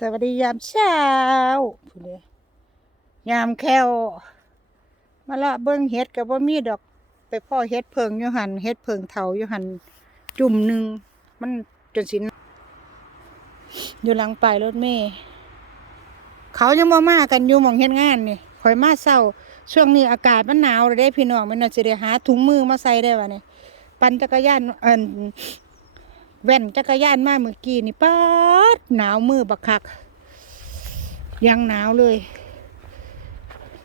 สวัสดียามเช้าพูดเลยยามแควมาละเบิ่งเฮ็ดกับว่ามีดอก ไปพ่อเฮ็ดเพิงอยู่หันเฮ็ดเพิงเถาอยู่หันจุ่มหนึ่งมันจนสินอยู่หลังป้ายรถเมย์เขายังมามากันอยู่มองเฮ็ดงานนี่คอยมาเศร้า ช่วงนี้อากาศมันหนาวเลยได้พี่น้องมันน่าจะได้หาถุงมือมาใส่ได้วะเนี่ยปั่นจักรยานเอิน แว่นจักรยานมาเมื่อกี้นี่ป๊าดหนาวมือบักคัก ยังหนาวเลย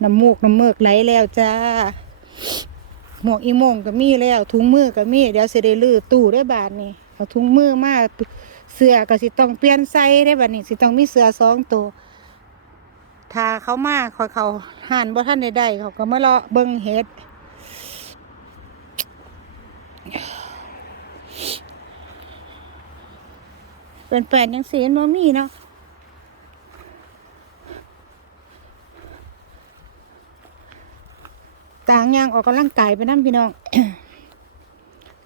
น้ำมูกน้ำเมือกไหลแล้วจ้าหมวกอีโมงก็มีแล้วถุงมือก็มีเดี๋ยวสิได้ลื้อตู้ได้บาทนี่เอาถุงมือมาเสื้อก็สิต้องเปลี่ยนใส่ได้บาทนี่สิต้องมีเสื้อสองตัวถ้าเขามาคอยเขาห่านบ่ท่านใดๆเขาก็มาเลาะเบิ่งเฮ็ด เป็นแปลนๆยังเสียนบ่มีเนาะต่างยางออกกำลังกายไปน้ำพี่น้อง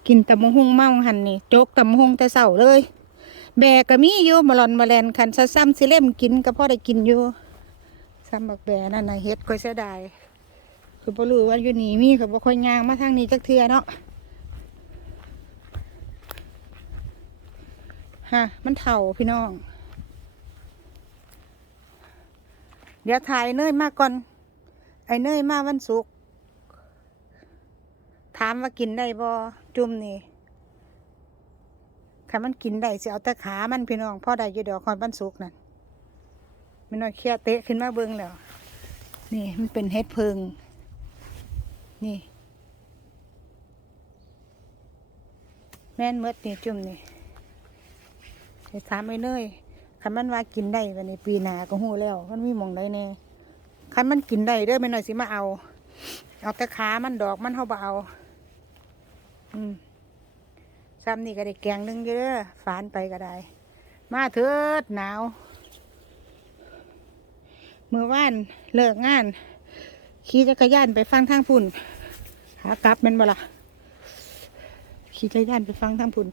กินตำมะฮงเมาหันนี่โจกตำมะฮงแต่เสาเลย แบกก็มีอยู่มาหลอนมาแลนคันซะซ้ำสิเล่มกินก็พอได้กินอยู่ซ้ำบักแบนั่นนะเฮ็ดค่อยเสียดายคือบ่รู้ว่าอยู่นี่มีก็บ่ค่อยยางมาทางนี้จักเทื่อเนาะ ฮะมันเถ่าพี่น้อง เดี๋ยวถ่ายเนยมาก่อน ไอ้เนยมาวันศุกร์ถามว่ากินได้บ่จุ่มนี่ถ้ามันกินได้สิเอาแต่ขามันพี่น้องพ่อได้ยู่ดี๋ยวคอยบันสุกร์นั่นมันน้อยเครียเตะขึ้นมาเบิ่งแล้ว นี่มันเป็นเฮ็ดเพิง นี่ แม่นเมดนี่จุ่มนี่ ไปถามไอ้เนยคันมันว่ากินได้วันนี้ปีหน้าก็หูแล้วมันมีมองได้แน่คันมันกินได้เด้อไม่น้อยสิมาเอา เอาแต่ขามันดอกมันเฮาบ่เอา อืมซ้ำนี่ก็ได้แกงหนึงอยู่เด้อฝานไปก็ได้ มาเถิดหนาวเมื่อวานเลิกงาน ขี่จักรยานไปฟังทางพุ่นหากลับแมันบ่ละขี่จักรยานไปฟังทางพุ่น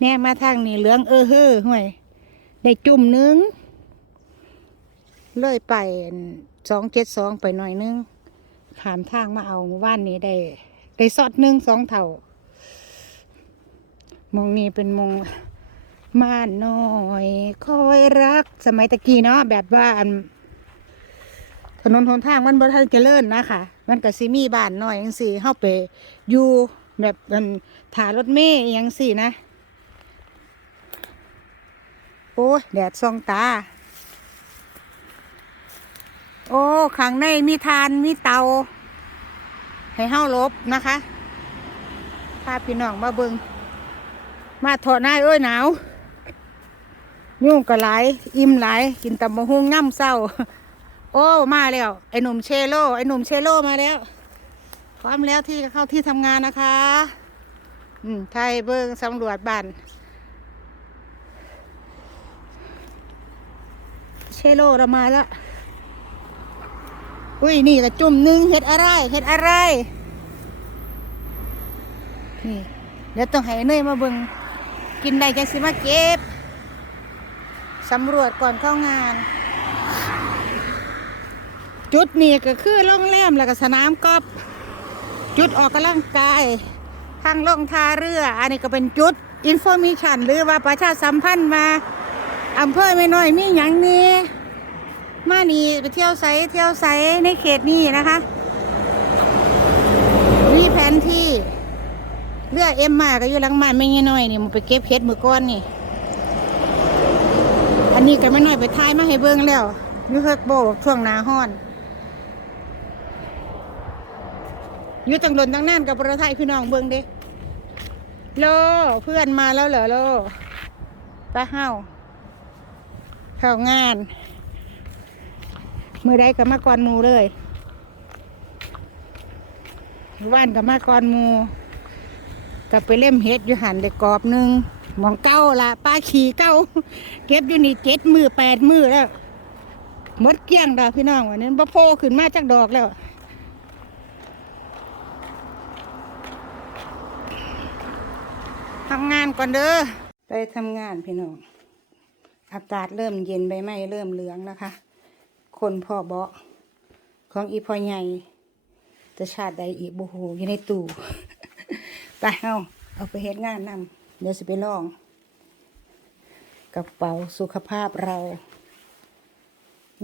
แน่มาทางนี้เหลืองเออเฮ้อห่วยได้จุ่มนึงเลยไปสองเจ็ดสองไปหน่อยนึงขามทางมาเอาเมื่านนี้ได้ ได้สอดนึงสองเท่ามองนี้เป็นมงม่านน้อยคอยรักสมัยตะกี้เนาะแบบว่าอันถนนหนทางมันบ่ทันเจริญนะคะมันก็สิมีบ้านน้อยจังสี่เฮาไปอยู่แบบอันถ่ารถเมย์อหยังสี่นะ โอ้ยแดดส่องตา โอ้ข้างในมีทานมีเตา ให้เฮาลบนะคะพาพี่น้องมาเบิงมาถอดหน้าเอ้ยหนาว ยุ่งก็หลอิ่มหลกินตำมะฮุงง่ำเศร้า โอ้มาแล้ว ไอ้หนุ่มเชโลไอ้หนุ่มเชโลมาแล้ว พร้อมแล้วที่จะเข้าที่ทำงานนะคะ อืมไทยเบิงสำรวจบ้าน เชโลเรามาล้วอุ้ยนี่กระจุ่มหนึ่งเห็ดอะไรเห็ดอะไร นี่เดี๋ยวต้องให้เนยมาเบิงกินได้จังสิมาเก็บสำรวจก่อนเข้างาน จุดนี้ก็คือโรงแรมแล้วก็สนามกอล์ฟจุดออกกำลังกาย ทางลงท่าเรือ อันนี้ก็เป็นจุดอินโฟมิชันหรือว่าประชาสัมพันธ์มา อำเภอไม่น้อยมีอย่างนี้มานี่ไปเที่ยวไสเที่ยวไสในเขตนี้นะคะนี่แผนที่เรือเอ็มมาก็อยู่หลังบ้านไม่งี้น้อยนี่มันไปเก็บเพชรมือก้อนนี่ อันนี้ก็ไม่น้อยไปทายมาให้เบิ้งแล้วอยูเฮิร์กโบช่วงนาห้อนอยู่ตังหลนตังนั่นกับประไทยพี่น้องเบิ้งเด้โลเพื่อนมาแล้วเหรอโลป้าเฮา เข้างาน มือใดก็มาก่อนมูเลยว่านก็มาก่อนมูก็ไปเล่มเฮ็ดอยู่หันได้กรอบหนึ่งหมองเก้าละป้าขี่เก้า เก็บอยู่นี่เจ็ดมือแปดมือแล้วหมดเกลี้ยงดอกพี่น้องวันนี้บ่โพขึ้นมาจากดอกแล้วทำงานก่อนเด้อไปทำงานพี่น้อง อากาศเริ่มเย็นใบไม้เริ่มเหลืองนะคะคนพ่อเบาะของอีพ่อใหญ่จะชาติใดอีกบูฮูอยู่ในตู้ไปเอาเอาไปเฮ็ดงานนำเดี๋ยวสิไปลองกระเป๋าสุขภาพเรา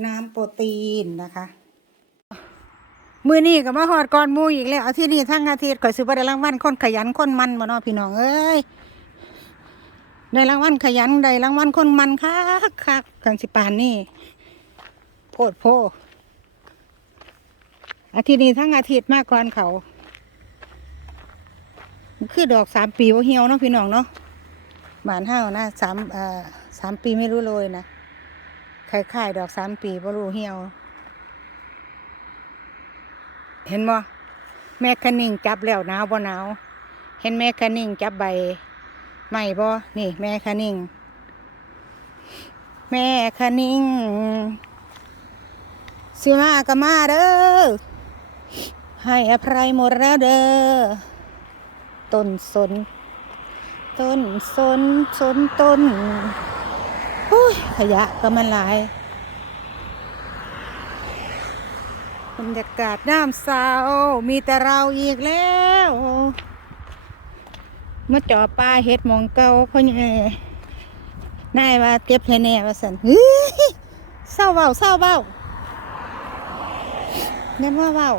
น้ำโปรตีนนะคะ มือนี้ก็มาหอดก่อนมูอีกแล้วอาทิตย์นี้ทั้งอาทิตย์ก่อยซื้อไปได้รางวัลคนขยันคนมันมาเนาะพี่น้องเอ้ย ได้รางวัลขยันได้รางวัลคนมันคักคักกันสิปานนี่โพดโพอาทิตย์นี้ทั้งอาทิตย์มากก่อนเขา คือดอกสามปีว่าเหี่ยวเนาะพี่น้องเนาะหมานห้าวนะสามอ่าสามปีไม่รู้เลยนะคล้ายๆดอกสามปีบ่รู้เหี่ยว เห็นบ่แม่คันนิ่งจับแล้วหนาวบ่หนาว เห็นแม่คันนิ่งจับใบ ไม้บ่นี่ แม่คันนิ่ง แม่คันนิ่งสิมาก็มาเด้อให้อภัยหมดแล้วเด้อต้นสน ต้นสนสนต้นอุ้ยขยะก็มันหลายบรรยากาศน้ำเศร้ามีแต่เราอีกแล้ว มาจ่อปลาเห็ดมองเก่าเขาเนี่ยนายว่าเก็บให้แน่ว่าสันเฮ้ยเศร้าเบาเศร้าเบาเนี่ยว่าเบา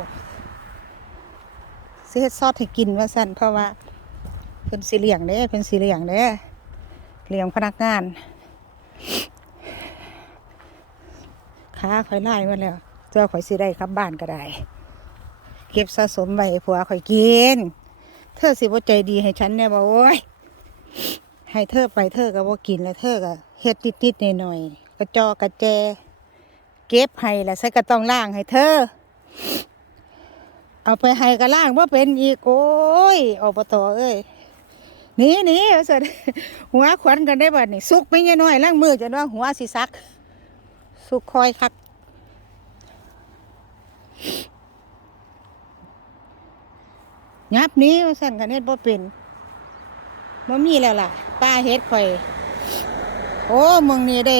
เฮ็ดซอสให้กินว่าสันเพราะว่าเพิ่นสิเหลี้ยงเด้เพิ่นสิเหลี้ยงเด้เลี้ยงพนักงานขาข่อยไล่มาแล้วเจ้าข่อยสิได้กลับบ้านก็ได้ เก็บสะสมไว้ผัวข่อยกิน เธอสิบ่ใจดีให้ฉันเนี่ยบ่โอ้ยให้เธอไปเธอก็บ่กินแล้วเธอก็เฮ็ดนิดๆหน่อยๆกระจอกระแจ เก็บให้แล้วใส่ก็ต้องล้างให้เธอ เอาไปให้ก็ล้างบ่เป็นอีกโอ้ยอบตเอ้ยหนี่นี่ว่าซั่นหัวขวัญกันได้บัดนี้สุกไปน้อยล้างมือจนว่าหัวสิซัก สุกคอยคัก ยับนี้ว่าสั่นกันเฮ็ดบ่เป็นบ่มีแล้วล่ะป้าเฮ็ดข่อย โอ้มึงนี่ได้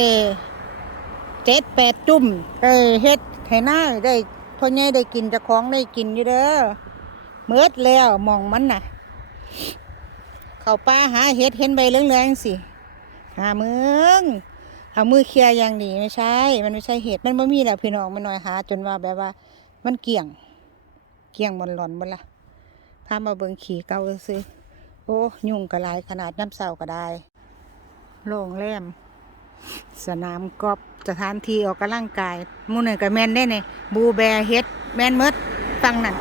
เจ็ดแปดจุ่มได้เฮ็ดให้หน้าได้พ่อใหญ่ได้กินจะของได้กินอยู่เด้อเมิดแล้วมองมันน่ะ เข้าป้าหาเฮ็ดเห็นใบเหลืองๆสิหาเมึงเอามือเคลียร์อย่างดีไม่ใช่ มันไม่ใช่เห็ดมันบ่มีแล้วพี่น้องมันน้อยหา จนว่าแบบว่า มันเกี่ยง เกี่ยงบนหลอนบนละ พามาเบิงขี่เก่าซื้อโอ้ยุ่งกระลายขนาดน้ำเสาก็ได้โล่งแรมสนามกอล์ฟสถานที่ออกกำลังกายมูหนึ่งกับแมนได้เนี่ยบูแบร์เฮ็ดแมนเมดฟังนั่น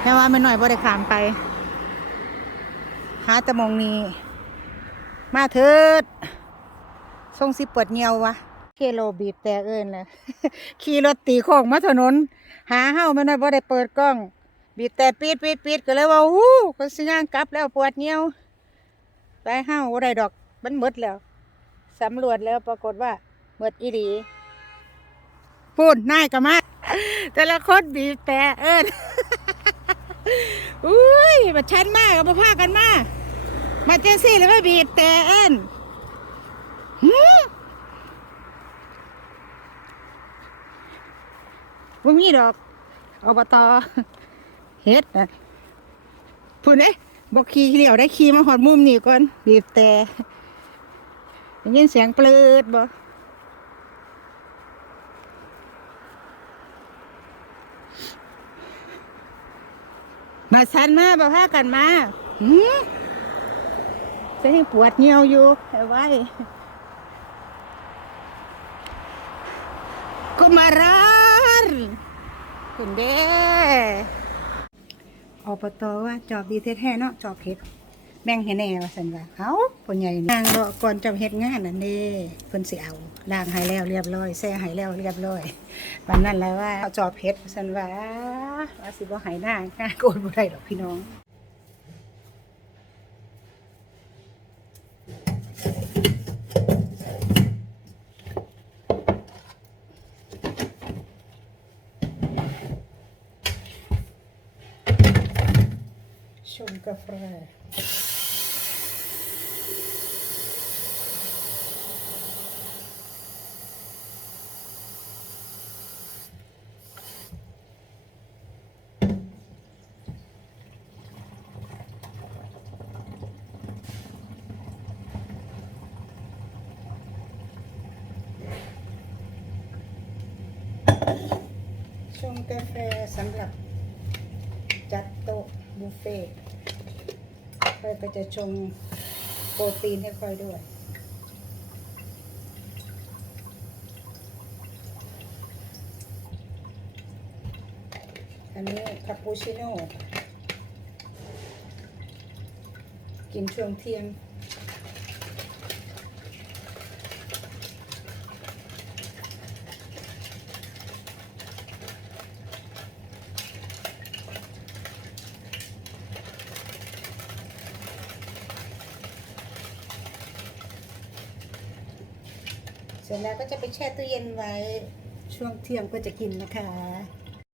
แค่ว่าไม่น้อยบ่ได้ขามไป หาตะมงนี้ มาเถิดทรงสิเปิดเงียววะเคโลบีบแต่เอินเลยขี่รถตีโค้งมาถนน หาเฮ้าไม่น้อยบ่ได้เปิดกล้อง บีบแต่ปีดปีดปีดก็เลยว่าหู้ก็สิย่างกลับแล้วปวดเงี้ยวไปห้าวบ่ได้ดอกมันหมดแล้วสำรวจแล้วปรากฏว่าหมดอีหลีพูดนายก็มาแต่ละคนบีบแต่เอิญอุ้ยมาชันมากก็มาพากันมามาเจนซี่หรือไม่บีบแต่เอิญหืมว่ามีดอกอบต เฮ็ดนะพูดเด้บอกขี่เลี้ยวได้ขี่มาหอดมุมนี่ก่อนบีบแต่ได้ยินเสียงปลืดบ่มาสันมาบ่พากันมาหืมจะให้ปวดเงียวอยู่ให้ไว้กุมารานคุณเด้ อบตว่าจอบดีแท้ๆเนาะจอบเพชรแบ่งให้แน่ว่าสันว่าเอ้าคนใหญ่นางรอก่อนจะเฮ็ดงานนั่นเด้เพิ่นสิเอาล้างให้แล้วเรียบร้อยแซ่ให้แล้วเรียบร้อยวันนั้นแล้วว่าเอาจอบเพชรว่าสันว่าว่าสิบ่ให้นางนางโกนบ่ได้ดอกพี่น้อง ശുദ്ധ ഫ്രൈ ชงกาแฟสำหรับจัดโต๊ะ บุฟเฟ่ต์ค่อยก็จะชงโปรตีนให้ค่อยด้วย อันนี้คาปูชิโน่ กินช่วงเที่ยง ร็จแล้วก็จะไปแช่ตู้เย็นไว้ ช่วงเที่ยงก็จะกินนะคะ